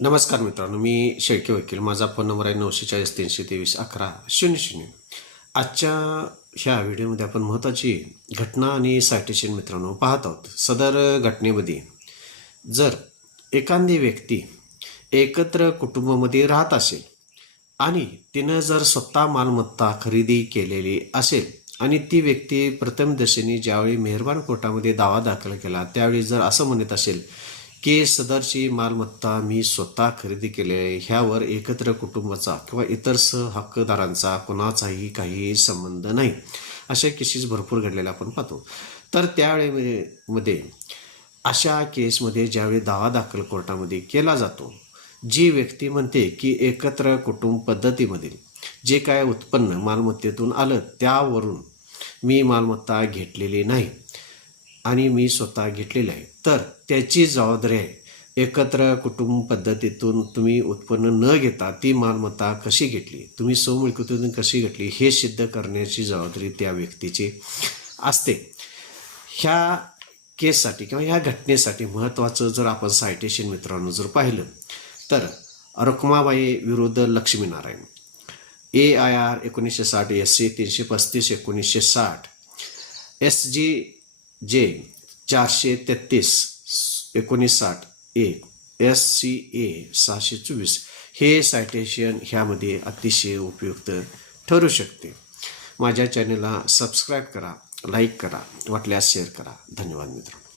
नमस्कार मित्रांनो, मी शेळके वकील. माझा फोन नंबर आहे 943231100. आजच्या ह्या व्हिडिओमध्ये आपण महत्त्वाची घटना आणि सायटेशन मित्रांनो पाहत आहोत. सदर घटनेमध्ये जर एखादी व्यक्ती एकत्र कुटुंबामध्ये राहत असेल आणि तिनं जर स्वतः मालमत्ता खरेदी केलेली असेल आणि ती व्यक्ती प्रथम दशेने ज्यावेळी मेहरबान कोर्टामध्ये दावा दाखल केला त्यावेळी जर असं म्हणत असेल की सदरची मालमत्ता मी स्वतः खरेदी केली आहे, ह्यावर एकत्र कुटुंबाचा किंवा इतर सहहक्कदारांचा कोणाचाही काही संबंध नाही, अशा केसेस भरपूर घडलेल्या आपण पाहतो. तर त्यावेळेमध्ये अशा केसमध्ये ज्यावेळी दावा दाखल कोर्टामध्ये केला जातो, जी व्यक्ती म्हणते की एकत्र कुटुंब पद्धतीमधील जे काय उत्पन्न मालमत्तेतून आलं त्यावरून मी मालमत्ता घेतलेली नाही आणि मी स्वतः घेतलेली आहे, तर त्याची जबाबदारी आहे एकत्र कुटुंब पद्धतीतून तुम्ही उत्पन्न न घेता ती मालमत्ता कशी घेतली, तुम्ही स्वमिळकतीतून कशी घेतली हे सिद्ध करण्याची जबाबदारी त्या व्यक्तीची असते. ह्या केससाठी किंवा ह्या घटनेसाठी महत्त्वाचं जर आपण सायटेशन मित्रांनो जर पाहिलं तर रखुमाबाई विरुद्ध Laxminarayan AIR 1960 SC 335/1960 SGJ 433/1960 SCA 624 हे सायटेशन ह्यामध्ये अतिशय उपयुक्त ठरू शकते. माझ्या चॅनलला सबस्क्राईब करा, लाईक करा, वाटल्यास शेअर करा. धन्यवाद मित्र.